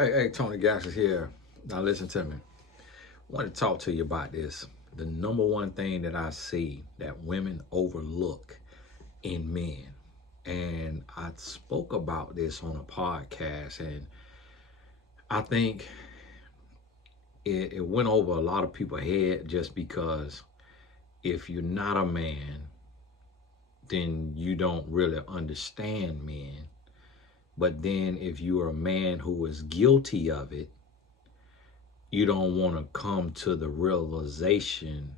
Hey, Tony Gash is here. Now listen to me. I want to talk to you about this. The number one thing that I see that women overlook in men. And I spoke about this on a podcast, and I think it went over a lot of people's head just because if you're not a man, then you don't really understand men. But then if you're a man who is guilty of it, you don't want to come to the realization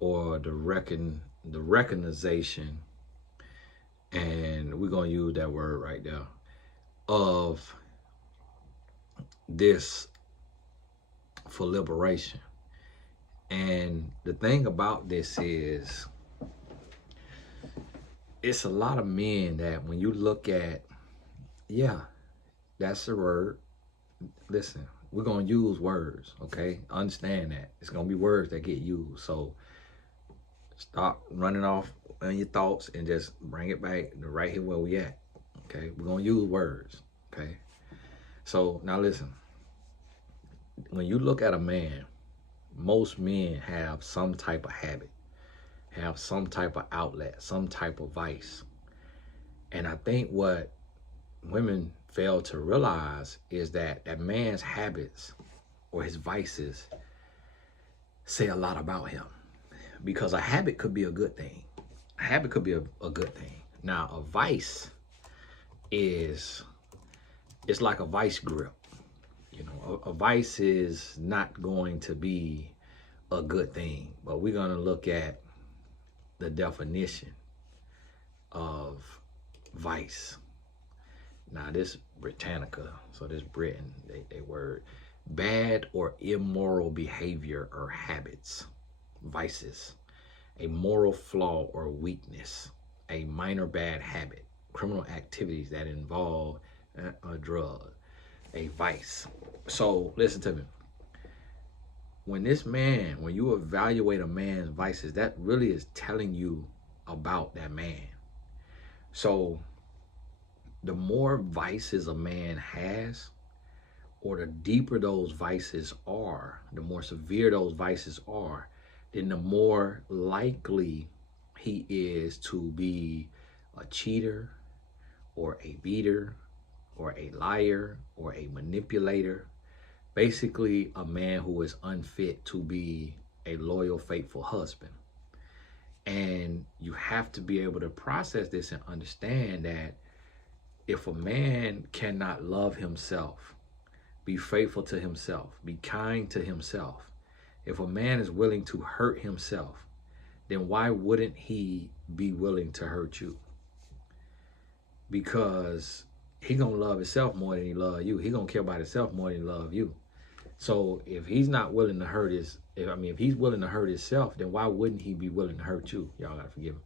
or the recognition, and we're gonna use that word right there, of this for liberation. And the thing about this is it's a lot of men that when you look at, yeah, that's the word. Listen, we're gonna use words, okay? Understand that. It's gonna be words that get used. So stop running off on your thoughts and just bring it back to right here where we at. Okay? We're gonna use words. Okay. So now listen. When you look at a man, most men have some type of habit, have some type of outlet, some type of vice. And I think what women fail to realize is that that man's habits or his vices say a lot about him, because a habit could be a good thing. A habit could be a good thing. Now, a vice is, it's like a vice grip. You know, a vice is not going to be a good thing, but we're going to look at the definition of vice. Now, this Britannica, so this Britain, they word bad or immoral behavior or habits, vices, a moral flaw or weakness, a minor bad habit, criminal activities that involve a drug, a vice. So listen to me. When you evaluate a man's vices, that really is telling you about that man. So the more vices a man has, or the deeper those vices are, the more severe those vices are, then the more likely he is to be a cheater or a beater or a liar or a manipulator. Basically, a man who is unfit to be a loyal, faithful husband. And you have to be able to process this and understand that if a man cannot love himself, be faithful to himself, be kind to himself, if a man is willing to hurt himself, then why wouldn't he be willing to hurt you? Because he gonna love himself more than he love you. He gonna care about himself more than he love you. So if he's not willing to hurt if he's willing to hurt himself, then why wouldn't he be willing to hurt you? Y'all gotta forgive him.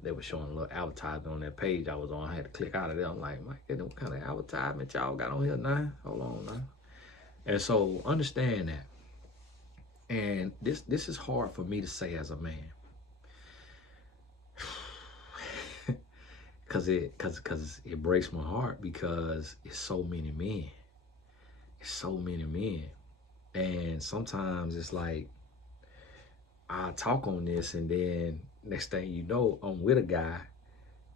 They were showing a little advertisement on that page I was on. I had to click out of there. I'm like, my goodness, what kind of advertisement y'all got on here now? Hold on now. And so understand that. And this is hard for me to say as a man. Cause it breaks my heart, because it's so many men. It's so many men. And sometimes it's like I talk on this, and then next thing you know, I'm with a guy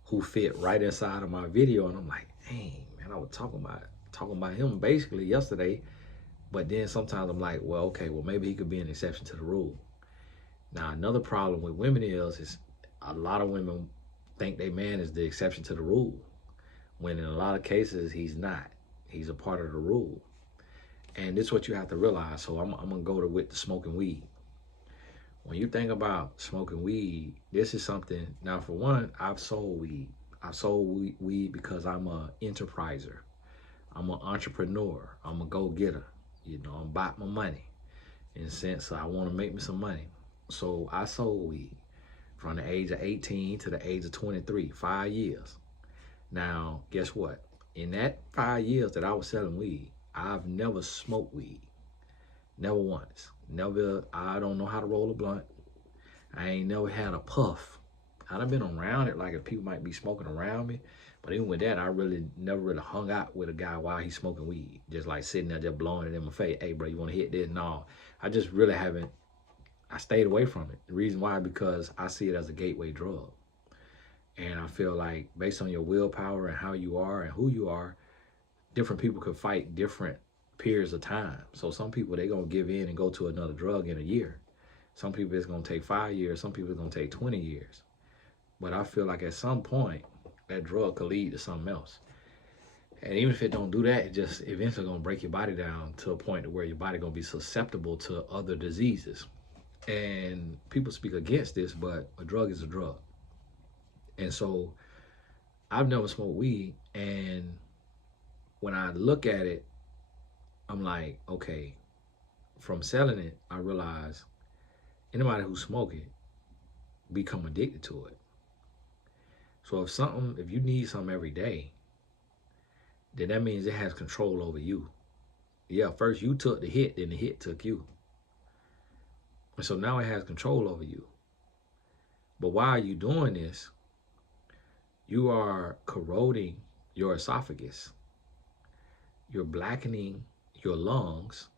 who fit right inside of my video, and I'm like, dang, man, I was talking about him basically yesterday. But then sometimes I'm like, well, okay, well, maybe he could be an exception to the rule. Now, another problem with women is a lot of women think they man is the exception to the rule, when in a lot of cases he's not. He's a part of the rule. And this is what you have to realize. So I'm gonna go with the smoking weed. When you think about smoking weed, this is something. Now, for one, I've sold weed. I've sold weed because I'm a enterpriser. I'm an entrepreneur. I'm a go-getter. You know, I'm about my money. In a sense, I want to make me some money. So I sold weed from the age of 18 to the age of 23, 5 years. Now, guess what? In that 5 years that I was selling weed, I've never smoked weed. Never once. Never, I don't know how to roll a blunt. I ain't never had a puff. I done been around it, like if people might be smoking around me, But even with that, I really never really hung out with a guy while he's smoking weed, just like sitting there just blowing it in my face. Hey, bro, you want to hit this? No, I just really haven't. I stayed away from it. The reason why, because I see it as a gateway drug. And I feel like based on your willpower and how you are and who you are, different people could fight different periods of time. So some people, they're going to give in and go to another drug in a year. Some people, it's going to take 5 years. Some people, it's going to take 20 years. But I feel like at some point, that drug could lead to something else. And even if it don't do that, it just eventually going to break your body down to a point where your body going to be susceptible to other diseases. And people speak against this, but a drug is a drug. And so I've never smoked weed, and when I look at it, I'm like, okay, from selling it, I realize anybody who smoke it become addicted to it. So if you need something every day, then that means it has control over you. Yeah, first you took the hit, then the hit took you. And so now it has control over you. But while you're doing this, you are corroding your esophagus. You're blackening your lungs,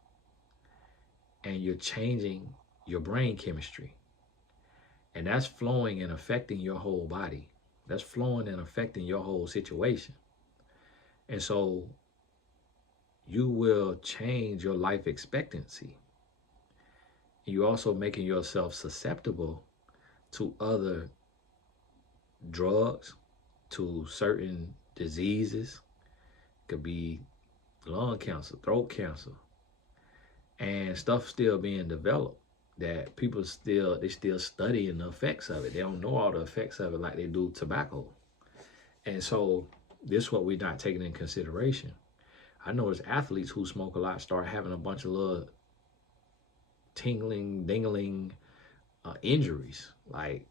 and you're changing your brain chemistry. And that's flowing and affecting your whole body. That's flowing and affecting your whole situation. And so you will change your life expectancy. You're also making yourself susceptible to other drugs, to certain diseases. It could be lung cancer, throat cancer, and stuff still being developed that they still studying the effects of it. They don't know all the effects of it like they do tobacco. And so this is what we're not taking in consideration. I know there's athletes who smoke a lot start having a bunch of little tingling, dingling injuries like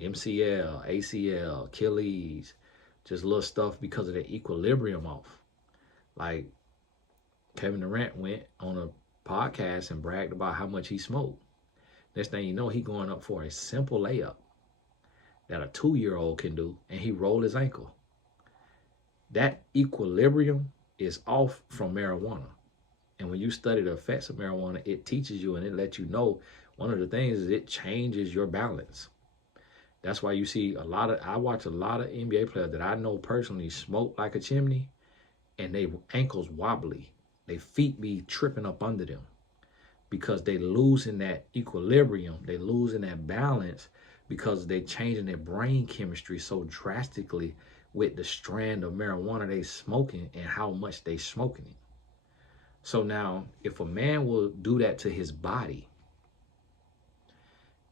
MCL, ACL, Achilles, just little stuff because of the equilibrium off. Like Kevin Durant went on a podcast and bragged about how much he smoked. Next thing you know, he going up for a simple layup that a 2-year-old can do, and he rolled his ankle. That equilibrium is off from marijuana. And when you study the effects of marijuana, it teaches you and it lets you know one of the things is it changes your balance. That's why you see I watch a lot of NBA players that I know personally smoke like a chimney, and they ankles wobbly. They feet be tripping up under them because they losing that equilibrium. They losing that balance because they changing their brain chemistry so drastically with the strand of marijuana they smoking and how much they smoking it. So now, if a man will do that to his body,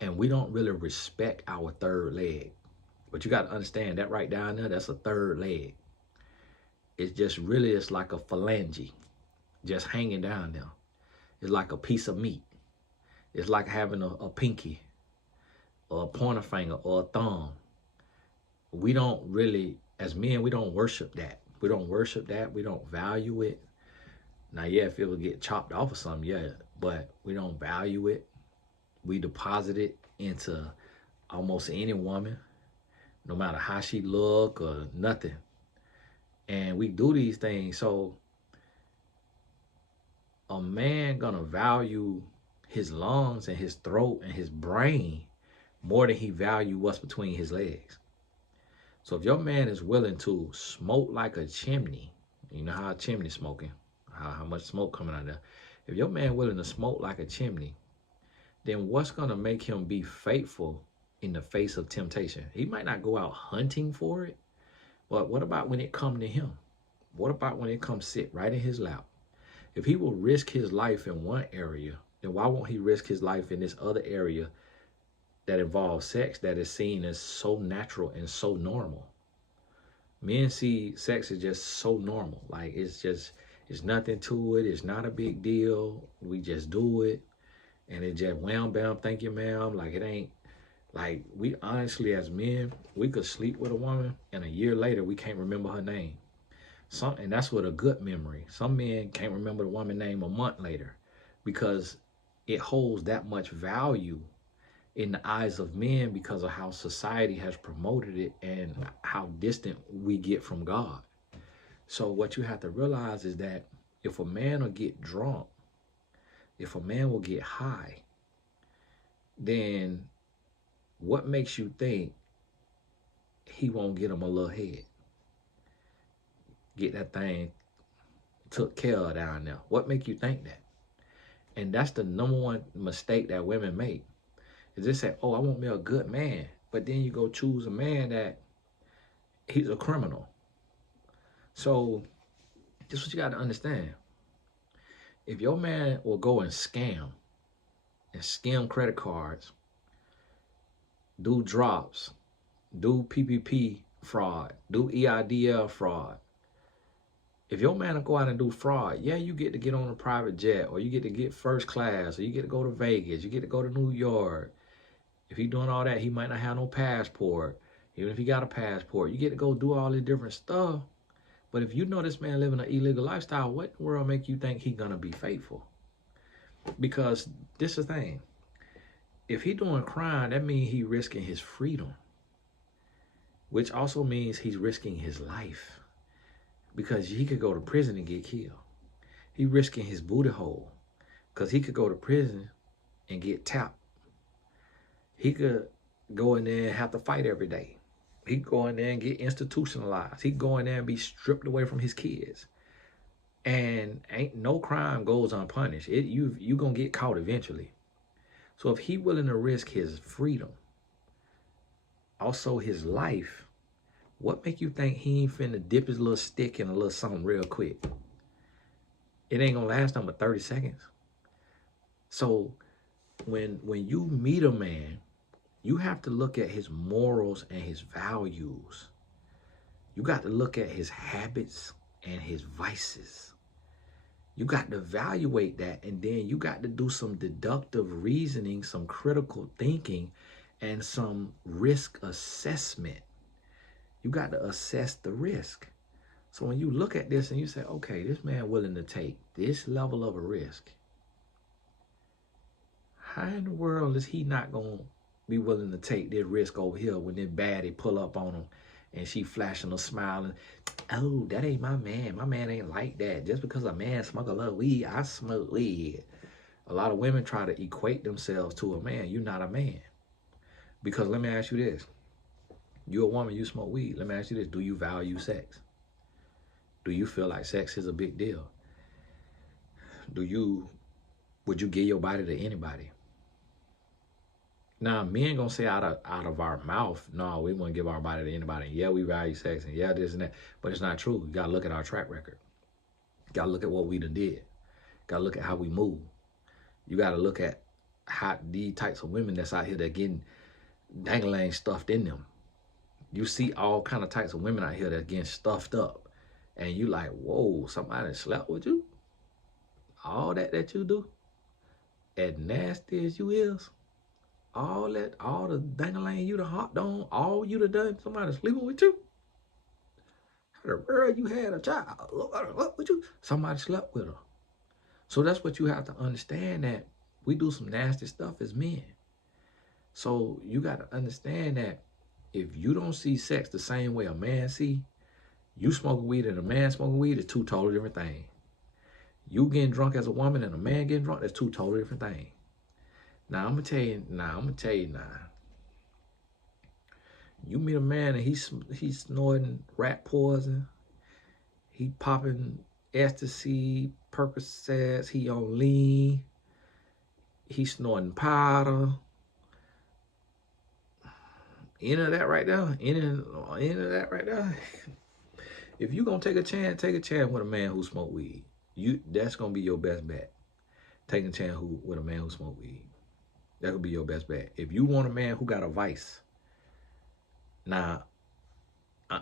and we don't really respect our third leg, but you got to understand that right down there, that's a third leg. It's like a phalange just hanging down there. It's like a piece of meat. It's like having a pinky or a pointer finger or a thumb. We don't really, as men, we don't worship that. We don't worship that. We don't value it. Now, yeah, if it would get chopped off or something, yeah, but we don't value it. We deposit it into almost any woman, no matter how she look or nothing. And we do these things. So a man gonna value his lungs and his throat and his brain more than he value what's between his legs. So if your man is willing to smoke like a chimney, you know how a chimney smoking, how much smoke coming out of there. If your man willing to smoke like a chimney, then what's gonna make him be faithful in the face of temptation? He might not go out hunting for it, but what about when it come to him? What about when it comes sit right in his lap? If he will risk his life in one area, then why won't he risk his life in this other area that involves sex that is seen as so natural and so normal? Men see sex as just so normal. Like it's nothing to it. It's not a big deal. We just do it. And it just wham bam, thank you, ma'am. Like it ain't, like we honestly as men, we could sleep with a woman and a year later we can't remember her name. And that's with a good memory. Some men can't remember the woman's name a month later because it holds that much value in the eyes of men because of how society has promoted it and how distant we get from God. So what you have to realize is that if a man will get drunk, if a man will get high, then what makes you think he won't get him a little head? Get that thing took care of down there. What make you think that? And that's the number one mistake that women make. Is they say, oh, I want me a good man. But then you go choose a man that he's a criminal. So this is what you got to understand. If your man will go and skim credit cards, do drops, do PPP fraud, do EIDL fraud. If your man will go out and do fraud, yeah, you get to get on a private jet, or you get to get first class, or you get to go to Vegas, you get to go to New York. If he doing all that, he might not have no passport. Even if he got a passport, you get to go do all this different stuff. But if you know this man living an illegal lifestyle, what in the world make you think he gonna be faithful? Because this is the thing. If he doing crime, that means he risking his freedom, which also means he's risking his life, because he could go to prison and get killed. He risking his booty hole, because he could go to prison and get tapped. He could go in there and have to fight every day. He could go in there and get institutionalized. He could go in there and be stripped away from his kids. And ain't no crime goes unpunished. You gonna get caught eventually. So if he willing to risk his freedom, also his life, what make you think he ain't finna dip his little stick in a little something real quick? It ain't gonna last number 30 seconds. So when you meet a man, you have to look at his morals and his values. You got to look at his habits and his vices. You got to evaluate that, and then you got to do some deductive reasoning, some critical thinking, and some risk assessment. You got to assess the risk. So when you look at this and you say, okay, this man willing to take this level of a risk, how in the world is he not going to be willing to take this risk over here when this baddie pull up on him and she flashing or smiling? Oh, that ain't my man. My man ain't like that. Just because a man smoke a little weed, I smoke weed. A lot of women try to equate themselves to a man. You're not a man. Because let me ask you this. You're a woman, you smoke weed. Let me ask you this. Do you value sex? Do you feel like sex is a big deal? Would you give your body to anybody? Now, men gonna say out of our mouth, no, we wouldn't give our body to anybody. Yeah, we value sex, and yeah, this and that. But it's not true. You gotta look at our track record. You gotta look at what we done did. You gotta look at how we move. You gotta look at how these types of women that's out here that getting dangling stuffed in them. You see all kind of types of women out here that getting stuffed up. And you like, whoa, somebody slept with you? All that you do? As nasty as you is? All the dangling you done hopped on, all you done done, somebody sleeping with you? How the world you had a child with you? Somebody slept with her. So that's what you have to understand, that we do some nasty stuff as men. So you got to understand that if you don't see sex the same way a man see, you smoking weed and a man smoking weed is two totally different things. You getting drunk as a woman and a man getting drunk, that's two totally different things. Now, I'm going to tell you now. You meet a man and he's snorting rat poison. He popping ecstasy, Percocets, he on lean. He snorting powder. Any of that right there? Any of that right there? If you going to take a chance with a man who smoke weed. That's going to be your best bet. Taking a chance with a man who smoke weed. That could be your best bet. If you want a man who got a vice. Now,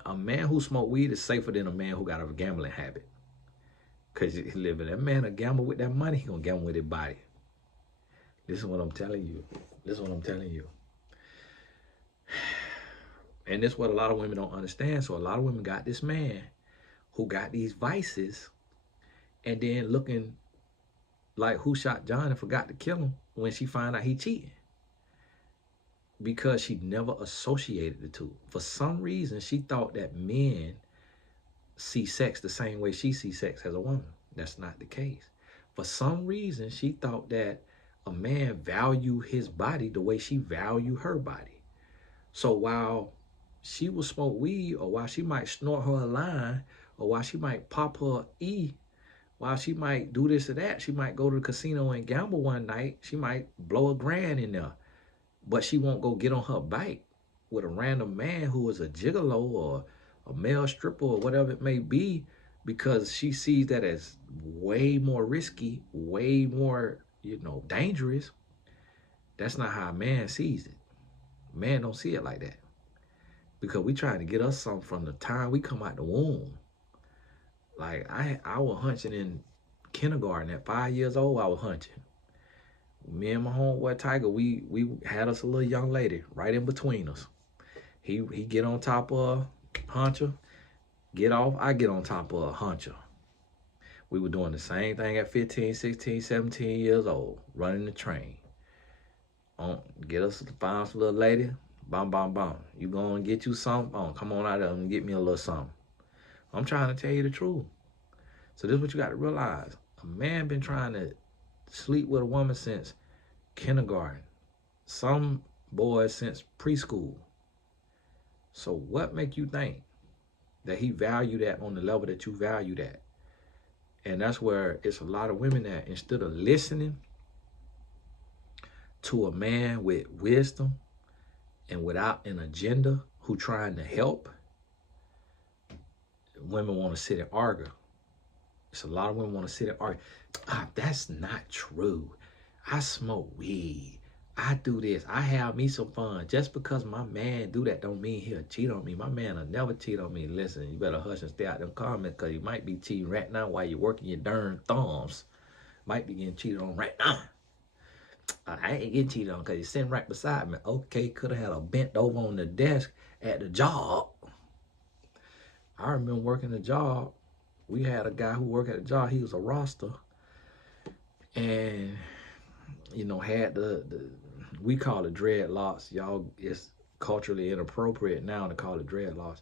a man who smoke weed is safer than a man who got a gambling habit. Because if that man will gamble with that money, he going to gamble with his body. Listen what I'm telling you. And this is what a lot of women don't understand. So a lot of women got this man who got these vices and then looking like who shot John and forgot to kill him when she find out he cheating. because she never associated the two. For some reason, she thought that men see sex the same way she sees sex as a woman. That's not the case. For some reason, she thought that a man value his body the way she value her body. So while she will smoke weed, or while she might snort her line, or while she might pop her E, while she might do this or that, she might go to the casino and gamble one night, she might blow $1,000 in there, but she won't go get on her bike with a random man who is a gigolo or a male stripper or whatever it may be, because she sees that as way more risky, way more, dangerous. That's not how a man sees it. Man don't see it like that, because we trying to get us something from the time we come out the womb. Like I was hunching in kindergarten at 5 years old. I was hunching. Me and my homeboy Tiger, we had us a little young lady right in between us. He get on top of huncher, get off, I get on top of a huncher. We were doing the same thing at 15, 16, 17 years old, running the train. Get us, find us a little lady, bam, bam, bam. You go and get you something? Come on out there and get me a little something. I'm trying to tell you the truth. So this is what you got to realize. A man been trying to sleep with a woman since kindergarten. Some boys since preschool. So what make you think that he value that on the level that you value that? And that's where it's a lot of women that, instead of listening to a man with wisdom and without an agenda who trying to help, women want to sit and argue. It's a lot of women want to sit and argue. That's not true. I smoke weed. I do this. I have me some fun. Just because my man do that don't mean he'll cheat on me. My man will never cheat on me. Listen, you better hush and stay out them comments, because you might be cheating right now while you're working your darn thumbs. Might be getting cheated on right now. I ain't getting cheated on because you're sitting right beside me. Okay, could have had a bent over on the desk at the job. I remember working the job. We had a guy who worked at the job. He was a roster. And, had we call it dreadlocks. Y'all, it's culturally inappropriate now to call it dreadlocks.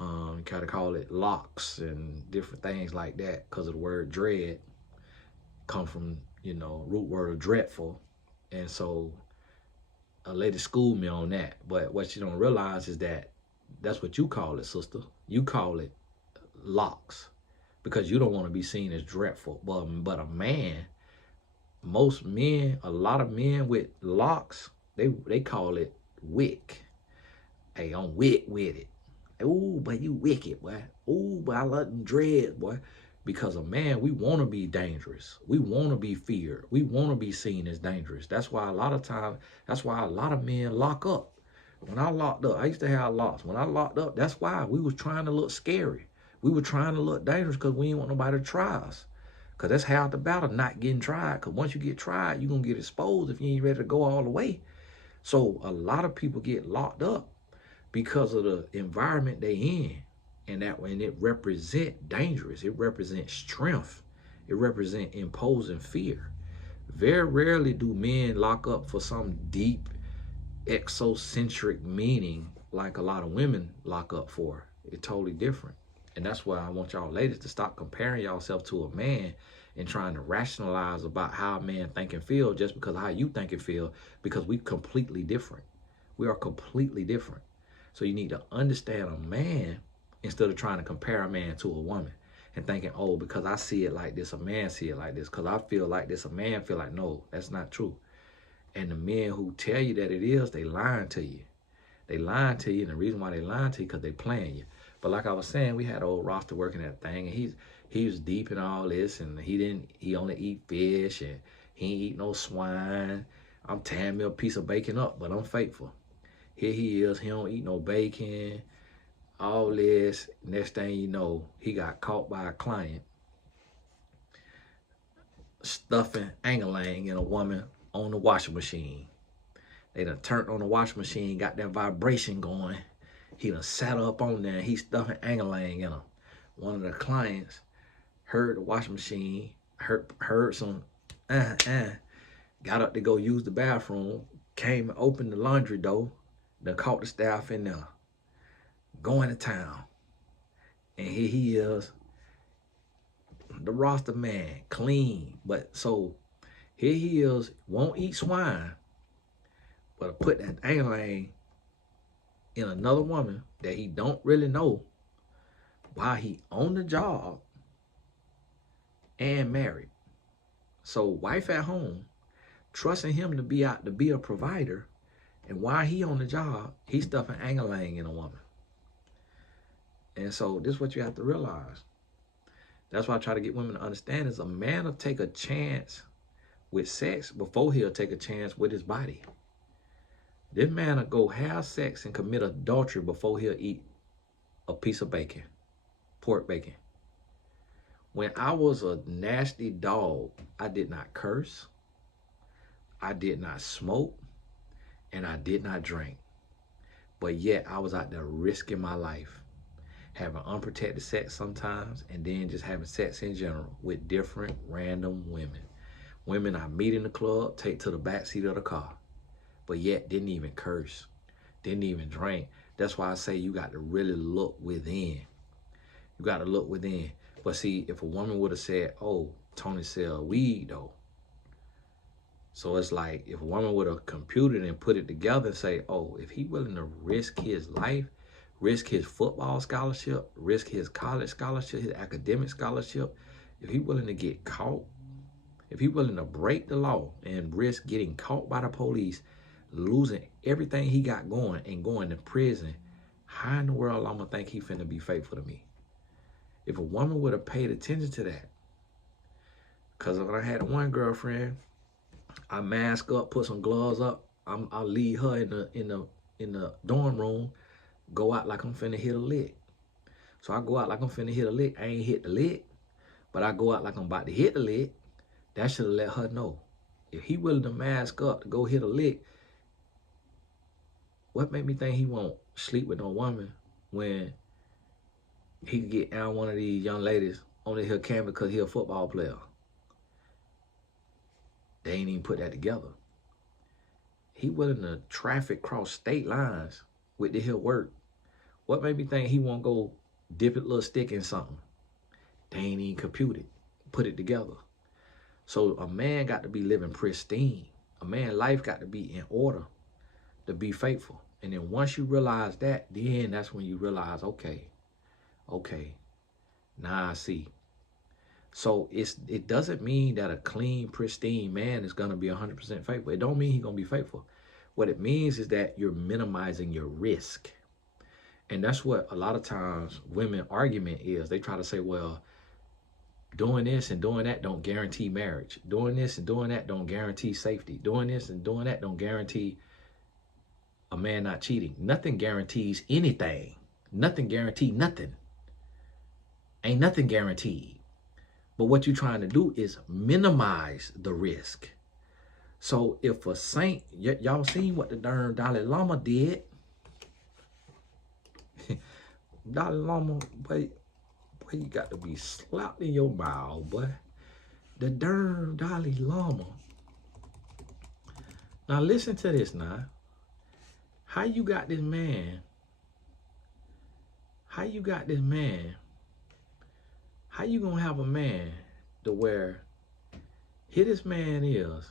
You kind of call it locks and different things like that, because of the word dread come from, root word of dreadful. And so a lady schooled me on that. But what you don't realize is that that's what you call it, sister. You call it locks because you don't want to be seen as dreadful. But a man, most men, a lot of men with locks, they call it wick. Hey, I'm wick with it. Ooh, but you wicked, boy. Ooh, but I love them dreads, boy. Because a man, we want to be dangerous. We want to be feared. We want to be seen as dangerous. That's why a lot of men lock up. When I locked up, I used to have locks. When I locked up, that's why we was trying to look scary. We were trying to look dangerous because we didn't want nobody to try us. Because that's half the battle, not getting tried. Because once you get tried, you're going to get exposed if you ain't ready to go all the way. So a lot of people get locked up because of the environment they in. And it represents dangerous. It represents strength. It represents imposing fear. Very rarely do men lock up for some deep, exocentric meaning like a lot of women lock up for. It's totally different. And that's why I want y'all ladies to stop comparing yourself to a man and trying to rationalize about how a man think and feel just because of how you think and feel, because we completely different. We are completely different. So you need to understand a man instead of trying to compare a man to a woman and thinking, oh, because I see it like this, a man see it like this. Because I feel like this, a man feel like, no, that's not true. And the men who tell you that it is, they lying to you. They lying to you, and the reason why they lying to you because they playing you. But like I was saying, we had old roster working that thing, and he was deep in all this, and he only eat fish, and he ain't eat no swine. I'm tearing me a piece of bacon up, but I'm faithful. Here he is, he don't eat no bacon, all this. Next thing you know, he got caught by a client stuffing angelang in a woman on the washing machine. They done turned on the washing machine, got that vibration going. He done sat up on there and he stuffing angelang in her. One of the clients heard the washing machine, heard some, got up to go use the bathroom, came and opened the laundry door, then caught the staff in there, going to town. And here he is, the roster man, clean. But so here he is, won't eat swine, but put that angling in another woman that he don't really know while he on the job and married. So wife at home, trusting him to be out to be a provider, and while he on the job, he stuffing angling in a woman. And so this is what you have to realize. That's why I try to get women to understand is a man will take a chance with sex before he'll take a chance with his body. This man will go have sex and commit adultery before he'll eat a piece of bacon, pork bacon. When I was a nasty dog, I did not curse, I did not smoke, and I did not drink. But yet I was out there risking my life, having unprotected sex sometimes, and then just having sex in general with different random women. Women I meet in the club, take to the backseat of the car, but yet didn't even curse, didn't even drink. That's why I say you got to really look within. You got to look within. But see, if a woman would have said, oh, Tony sell weed though. So it's like if a woman would have computed and put it together and say, oh, if he willing to risk his life, risk his football scholarship, risk his college scholarship, his academic scholarship, if he willing to get caught, if he willing to break the law and risk getting caught by the police, losing everything he got going and going to prison, how in the world I'm going to think he finna be faithful to me? If a woman would have paid attention to that, because when I had one girlfriend, I mask up, put some gloves up, I'll leave her in the dorm room, go out like I'm finna hit a lick. So I go out like I'm finna hit a lick. I ain't hit the lick, but I go out like I'm about to hit the lick. That should have let her know. If he willing to mask up to go hit a lick, what made me think he won't sleep with no woman when he could get down one of these young ladies on the hill campus because he a football player? They ain't even put that together. He willing to traffic cross state lines with the hill work. What made me think he won't go dip a little stick in something? They ain't even computed, put it together. So a man got to be living pristine. A man's life got to be in order to be faithful. And then once you realize that, then that's when you realize, okay, now I see. So it doesn't mean that a clean, pristine man is going to be 100% faithful. It don't mean he's going to be faithful. What it means is that you're minimizing your risk. And that's what a lot of times women argument is. They try to say, well, doing this and doing that don't guarantee marriage. Doing this and doing that don't guarantee safety. Doing this and doing that don't guarantee a man not cheating. Nothing guarantees anything. Nothing guarantees nothing. Ain't nothing guaranteed. But what you're trying to do is minimize the risk. So if a saint, y'all seen what the darn Dalai Lama did? Dalai Lama, boy, you got to be slapped in your mouth, boy. The darn Dalai Lama. Now listen to this now. How you got this man? How you got this man? How you gonna have a man to where here this man is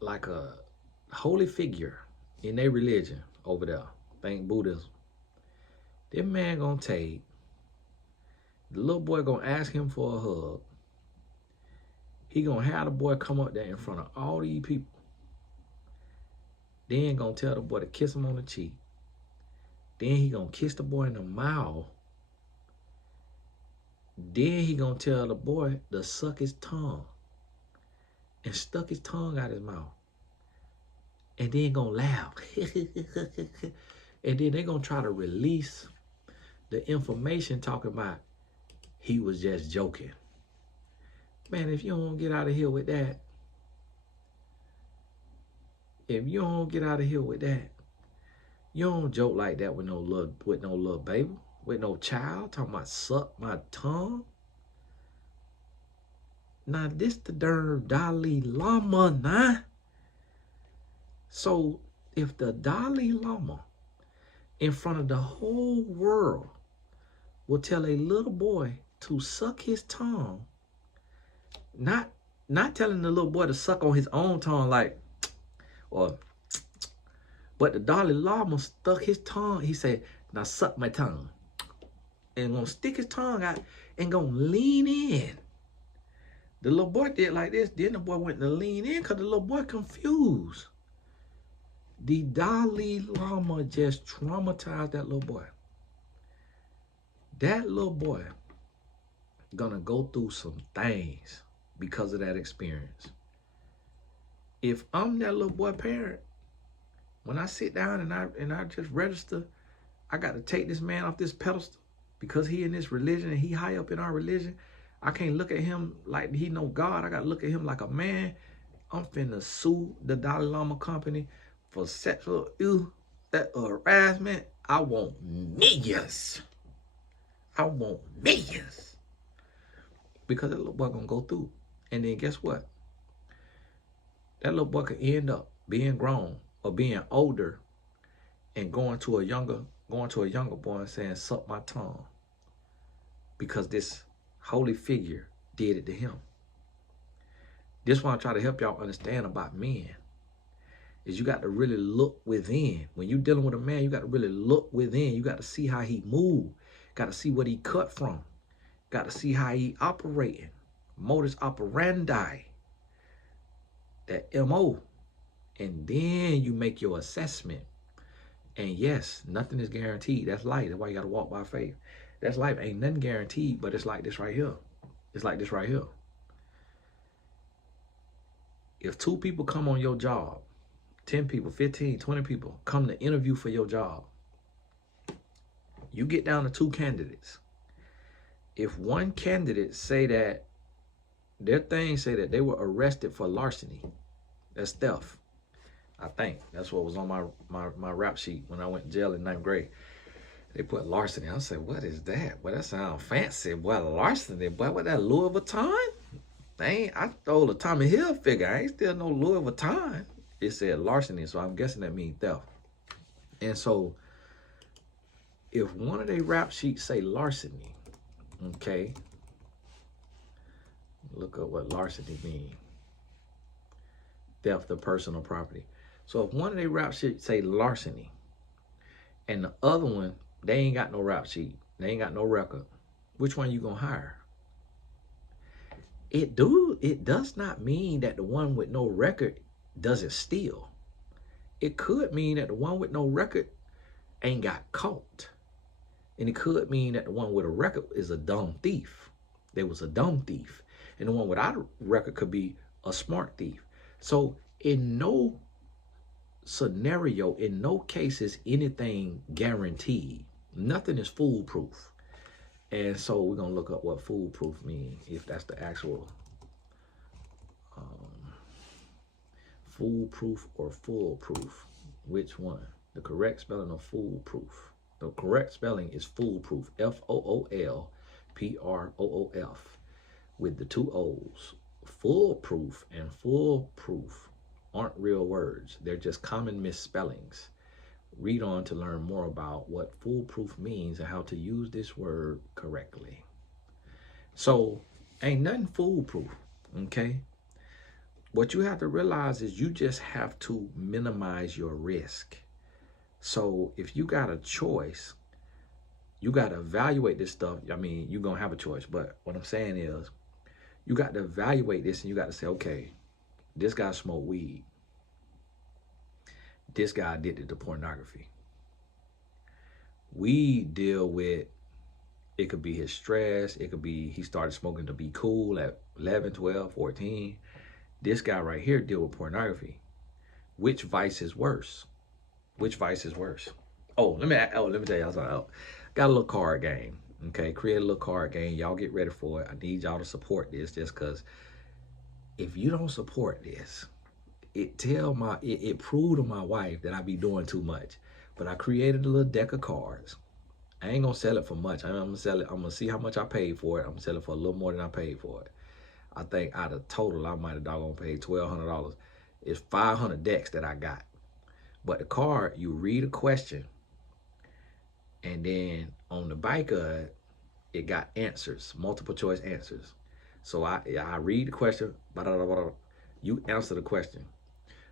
like a holy figure in their religion over there, think Buddhism. This man gonna take, the little boy gonna ask him for a hug. He gonna have the boy come up there in front of all these people. Then gonna tell the boy to kiss him on the cheek. Then he gonna kiss the boy in the mouth. Then he gonna tell the boy to suck his tongue. And stuck his tongue out his mouth. And then gonna laugh. And then they gonna try to release the information talking about he was just joking. Man, if you don't get out of here with that, you don't joke like that with no little baby, with no child, talking about suck my tongue. Now, this the darn Dalai Lama now. So, if the Dalai Lama, in front of the whole world, will tell a little boy to suck his tongue, not telling the little boy to suck on his own tongue, like, or, but the Dalai Lama stuck his tongue. He said, now suck my tongue. And gonna stick his tongue out and gonna lean in. The little boy did like this. Then the boy went to lean in because the little boy confused. The Dalai Lama just traumatized that little boy. That little boy gonna go through some things because of that experience. If I'm that little boy parent, when I sit down and I just register, I got to take this man off this pedestal because he in this religion and he high up in our religion. I can't look at him like he know God. I got to look at him like a man. I'm finna sue the Dalai Lama company for sexual harassment. I want millions. I want millions. Because that little boy gonna go through. And then guess what? That little boy could end up being grown or being older and going to a younger boy and saying, suck my tongue. Because this holy figure did it to him. This is what I try to help y'all understand about men. Is you got to really look within. When you're dealing with a man, you got to really look within. You got to see how he move. Got to see what he cut from. Got to see how he operating. Modus operandi. That MO. And then you make your assessment. And yes, nothing is guaranteed. That's life. That's why you got to walk by faith. That's life. Ain't nothing guaranteed, but it's like this right here. It's like this right here. If 2 people come on your job, 10 people, 15, 20 people come to interview for your job, you get down to 2 candidates. If one candidate say that their thing say that they were arrested for larceny, that's theft. I think that's what was on my rap sheet when I went to jail in 9th grade. They put larceny. I said, what is that? Well, that sounds fancy. Boy, larceny. Boy, what that Louis Vuitton? I stole a Tommy Hilfiger. I ain't still no Louis Vuitton. It said larceny, so I'm guessing that means theft. And so, if one of their rap sheets say larceny, okay, look up what larceny means. Theft of personal property. So if one of their rap sheets say larceny, and the other one, they ain't got no rap sheet, they ain't got no record, which one you gonna hire? It does not mean that the one with no record doesn't steal. It could mean that the one with no record ain't got caught. And it could mean that the one with a record is a dumb thief. There was a dumb thief. And the one without a record could be a smart thief. So in no scenario, in no case is anything guaranteed. Nothing is foolproof. And so we're going to look up what foolproof means, if that's the actual foolproof or foolproof. Which one? The correct spelling of foolproof. The correct spelling is foolproof. Foolproof with the 2 O's. Foolproof and foolproof aren't real words. They're just common misspellings. Read on to learn more about what foolproof means and how to use this word correctly. So, ain't nothing foolproof, okay? What you have to realize is you just have to minimize your risk. So, if you got a choice, you got to evaluate this stuff. I mean, you're going to have a choice, but what I'm saying is, you got to evaluate this and you got to say, okay, this guy smoked weed. This guy addicted to pornography. We deal with, it could be his stress. It could be he started smoking to be cool at 11, 12, 14. This guy right here deal with pornography. Which vice is worse? Which vice is worse? Let me tell y'all something. Got a little card game. Okay, create a little card game. Y'all get ready for it. I need y'all to support this just because if you don't support this, it proved to my wife that I be doing too much. But I created a little deck of cards. I ain't gonna sell it for much. I'm gonna sell it. I'm gonna see how much I paid for it. I'm gonna sell it for a little more than I paid for it. I think out of total, I might have doggone paid $1,200. It's 500 decks that I got. But the card, you read a question, and then on the back of it, it got answers, multiple choice answers. So I read the question, blah, blah, blah, blah. You answer the question.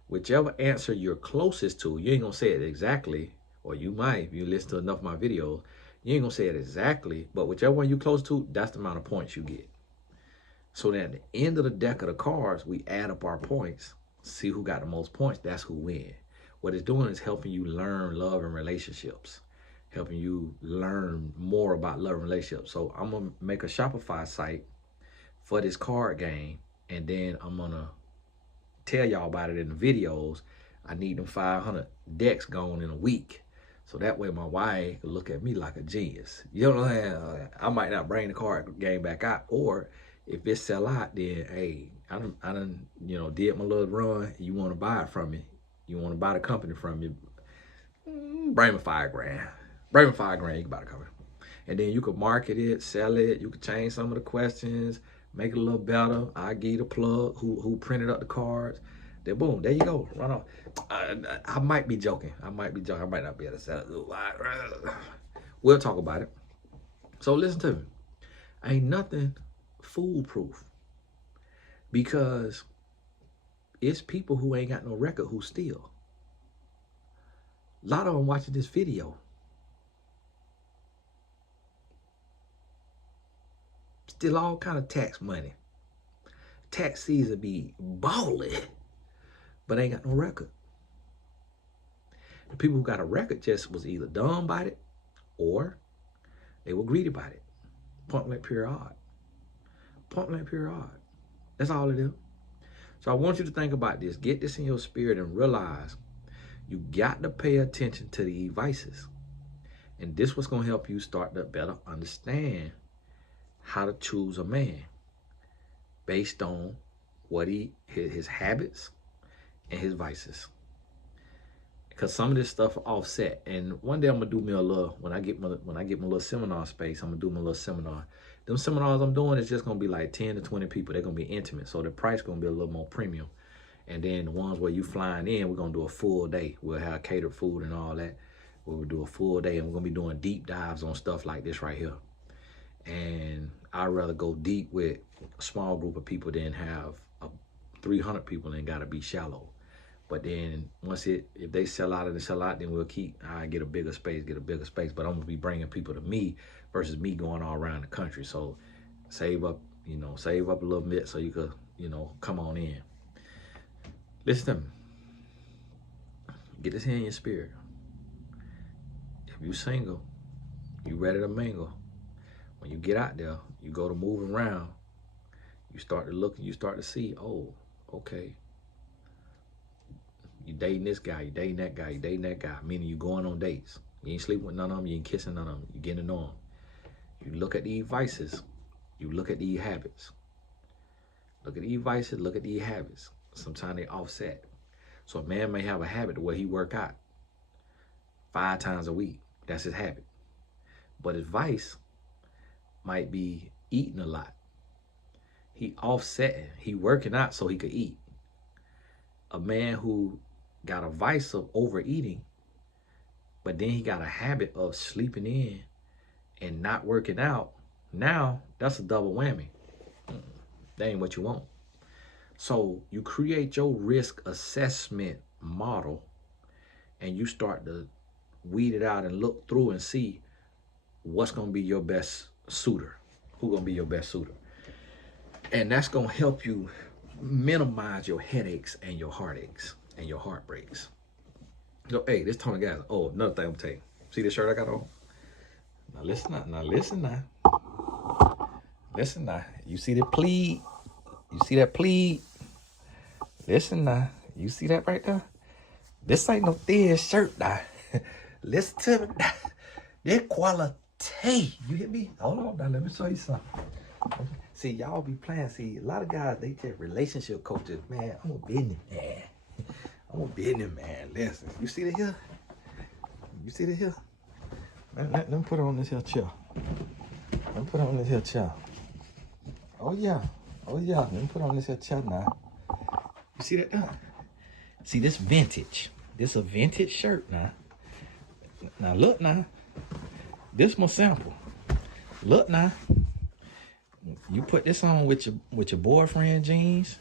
Whichever answer you're closest to, you ain't gonna say it exactly, or you might if you listen to enough of my videos. You ain't gonna say it exactly, but whichever one you close to, that's the amount of points you get. So then at the end of the deck of the cards, we add up our points, see who got the most points, that's who win. What it's doing is helping you learn love and relationships, helping you learn more about love and relationships. So I'm gonna make a Shopify site for this card game, and then I'm gonna tell y'all about it in the videos. I need them 500 decks gone in a week. So that way my wife can look at me like a genius. You know what I'm saying? I might not bring the card game back out, or if it sell out, then hey, I done did my little run. You want to buy it from me? You want to buy the company from me? Bring me $5,000. Bring me $5,000. You can buy the company, and then you can market it, sell it. You can change some of the questions, make it a little better. I give you the plug who printed up the cards. Then boom, there you go. Run off. I might be joking. I might not be able to sell it. We'll talk about it. So listen to me. Ain't nothing foolproof, because it's people who ain't got no record who steal. A lot of them watching this video steal all kind of tax money. Tax season be balling, but ain't got no record. The people who got a record just was either dumb about it or they were greedy about it. Point blank period. Point blank period. That's all it is. So I want you to think about this. Get this in your spirit and realize you got to pay attention to the vices. And this was going to help you start to better understand how to choose a man based on what his habits and his vices. Because some of this stuff offset. And one day I'm gonna do me a little, when I get my little seminar space, I'm gonna do my little seminar. Them seminars I'm doing is just gonna be like 10 to 20 people. They're gonna be intimate, so the price gonna be a little more premium. And then the ones where you flying in, we're gonna do a full day. We'll have catered food and all that. We'll do a full day, and we're gonna be doing deep dives on stuff like this right here. And I'd rather go deep with a small group of people than have 300 people and gotta be shallow. But then if they sell out, then we'll get a bigger space. But I'm gonna be bringing people to me versus me going all around the country. So save up a little bit so you could, come on in. Listen to me. Get this in your spirit. If you single, you ready to mingle. When you get out there, you go to move around. You start to look and you start to see, oh, okay. You dating this guy, you dating that guy, meaning you going on dates. You ain't sleeping with none of them, you ain't kissing none of them, you getting to know them. You look at these vices, you look at these habits. Look at these vices, look at these habits. Sometimes they offset. So a man may have a habit where he work out 5 times a week. That's his habit. But his vice might be eating a lot. He offsetting, he working out so he could eat. A man who got a vice of overeating, but then he got a habit of sleeping in and not working out, now that's a double whammy. That ain't what you want. So you create your risk assessment model and you start to weed it out and look through and see what's going to be your best suitor. Who's going to be your best suitor? And that's going to help you minimize your headaches and your heartaches and your heartbreaks. So, hey, this Tony guys. Oh, another thing I'm gonna tell you. See this shirt I got on? Now listen now. You see the pleat? You see that pleat? Listen now. You see that right there? This ain't no thin shirt now. Listen to me now. This quality. You hear me? Hold on now. Let me show you something. See, y'all be playing. See, a lot of guys, they just relationship coaches. Man, I'm a business man. Listen, you see the here? Let me put her on this here chair. Oh, yeah. Oh yeah, let me put on this here chair now. You see that now? See, this vintage. This a vintage shirt now. Now look now. This my sample. Look now. You put this on with your boyfriend jeans.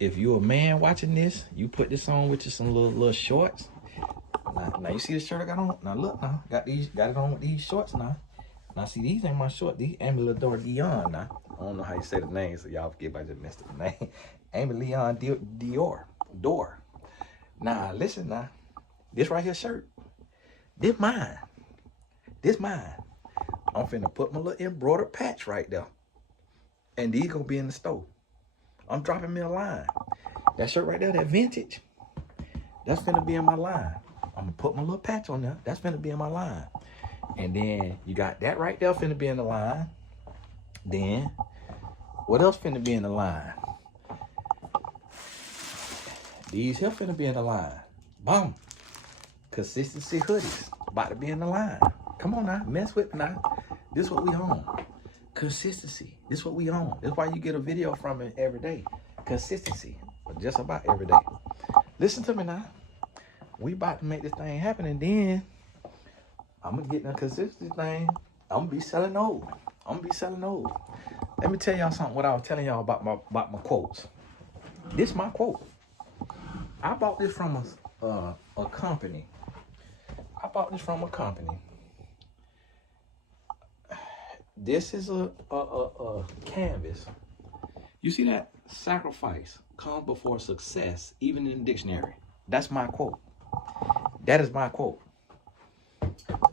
If you're a man watching this, you put this on with some little shorts. Now you see the shirt I got on? Now look now. Got it on with these shorts now. Now see, these ain't my shorts. These Amy Lador Dion now. I don't know how you say the name, so y'all forget if I just messed up the name. Amy Leon Dior. Now listen now. This right here shirt. This mine. I'm finna put my little embroidered patch right there. And these gonna be in the store. I'm dropping me a line. That shirt right there, that vintage, that's finna be in my line. I'm gonna put my little patch on there. That's finna be in my line. And then you got that right there finna be in the line. Then, what else finna be in the line? These here finna be in the line. Boom. Consistency hoodies about to be in the line. Come on now, mess with me now. This what we own. Consistency. This what we own. That's why you get a video from it every day. Consistency. Just about every day. Listen to me now. We about to make this thing happen, and then I'm gonna get in a consistency thing. I'm gonna be selling those. Let me tell y'all something. What I was telling y'all about my quotes. This my quote. I bought this from a company. This is a canvas. You see that? Sacrifice comes before success, even in the dictionary. That's my quote. That is my quote.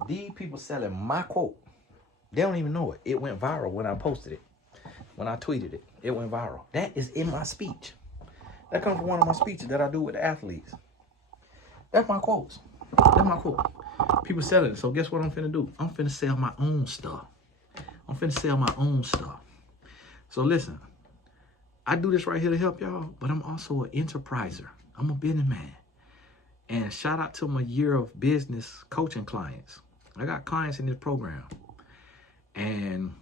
These people selling my quote. They don't even know it. It went viral when I posted it. When I tweeted it, it went viral. That is in my speech. That comes from one of my speeches that I do with the athletes. That's my quotes. That's my quote. People selling it. So guess what I'm finna do? I'm finna sell my own stuff. So listen, I do this right here to help y'all, but I'm also an enterpriser. I'm a businessman. And shout out to my year of business coaching clients. I got clients in this program. And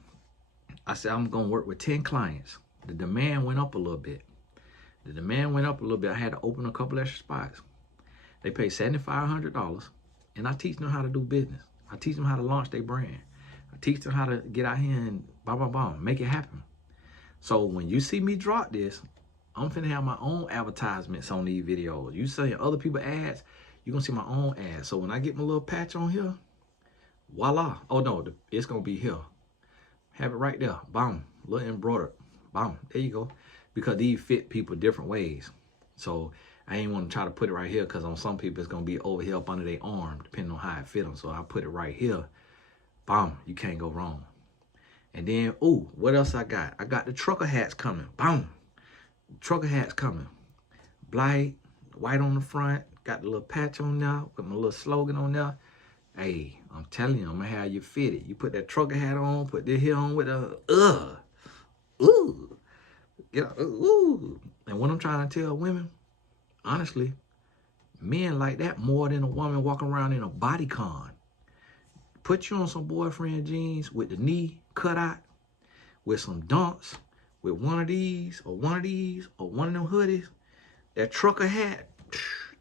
I said I'm going to work with 10 clients. The demand went up a little bit. I had to open a couple extra spots. They pay $7,500. And I teach them how to do business. I teach them how to launch their brand. I teach them how to get out here and make it happen. So when you see me drop this, I'm finna have my own advertisements on these videos. You see other people's ads, you're gonna see my own ads. So when I get my little patch on here, voila. Oh no, it's gonna be here. Have it right there. Boom. Little embroidered. Boom. There you go. Because these fit people different ways. So I ain't want to try to put it right here because on some people it's gonna be over here up under their arm, depending on how it fit them. So I put it right here. Boom. You can't go wrong. And then, ooh, what else I got? I got the trucker hats coming. Boom. Trucker hats coming. Black, white on the front. Got the little patch on there with my little slogan on there. Hey, I'm telling you, I'm going to have you fitted. You put that trucker hat on, put this here on with a, ooh. You know, ooh. And what I'm trying to tell women, honestly, men like that more than a woman walking around in a bodycon. Put you on some boyfriend jeans with the knee cut out, with some dunks, with one of these, or one of them hoodies, that trucker hat,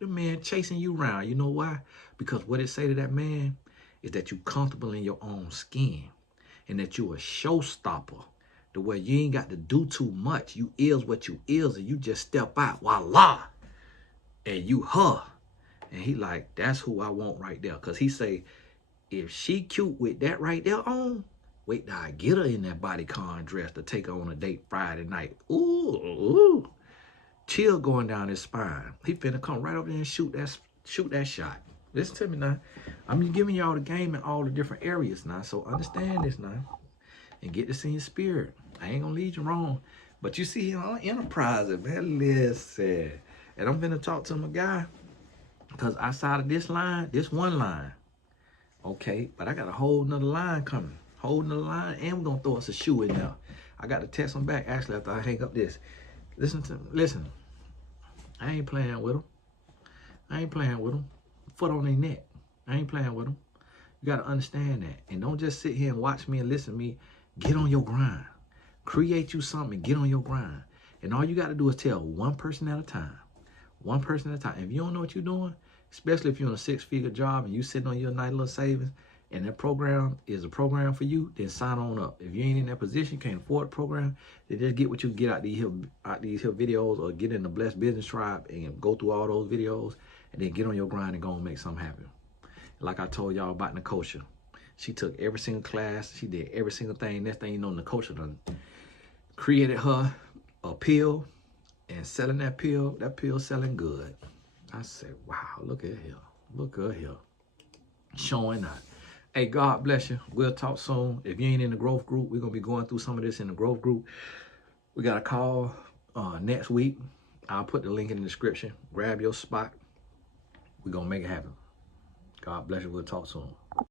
the man chasing you around. You know why? Because what it say to that man is that you comfortable in your own skin and that you a showstopper, the way you ain't got to do too much. You is what you is, and you just step out, voila, and you her. And he like, that's who I want right there. Because he say, if she cute with that right there on, wait till I get her in that bodycon dress to take her on a date Friday night. Ooh. Chill going down his spine. He finna come right over there and shoot that shot. Listen to me now. I'm just giving y'all the game in all the different areas now. So understand this now. And get this in your spirit. I ain't gonna lead you wrong. But you see, I'm enterprising, man. Listen. And I'm finna talk to my guy. Because outside of this line, this one line. Okay, but I got a whole nother line coming. And we're gonna throw us a shoe in there. I got to text him back actually after I hang up this. Listen. I ain't playing with them. Foot on their neck. I ain't playing with them. You gotta understand that. And don't just sit here and watch me and listen to me. Get on your grind. Create you something and get on your grind. And all you got to do is tell one person at a time. One person at a time. If you don't know what you're doing, especially if you're on a 6-figure job and you sitting on your nice little savings, and that program is a program for you, then sign on up. If you ain't in that position, you can't afford a program, then just get what you get out these here videos, or get in the Blessed Business Tribe and go through all those videos, and then get on your grind and go and make something happen. Like I told y'all about Nicosia. She took every single class. She did every single thing. Next thing you know, Nicosia done created her a pill, and selling that pill selling good. I said, wow, look at here. Look at here. Showing out. Hey, God bless you. We'll talk soon. If you ain't in the growth group, we're going to be going through some of this in the growth group. We got a call next week. I'll put the link in the description. Grab your spot. We're going to make it happen. God bless you. We'll talk soon.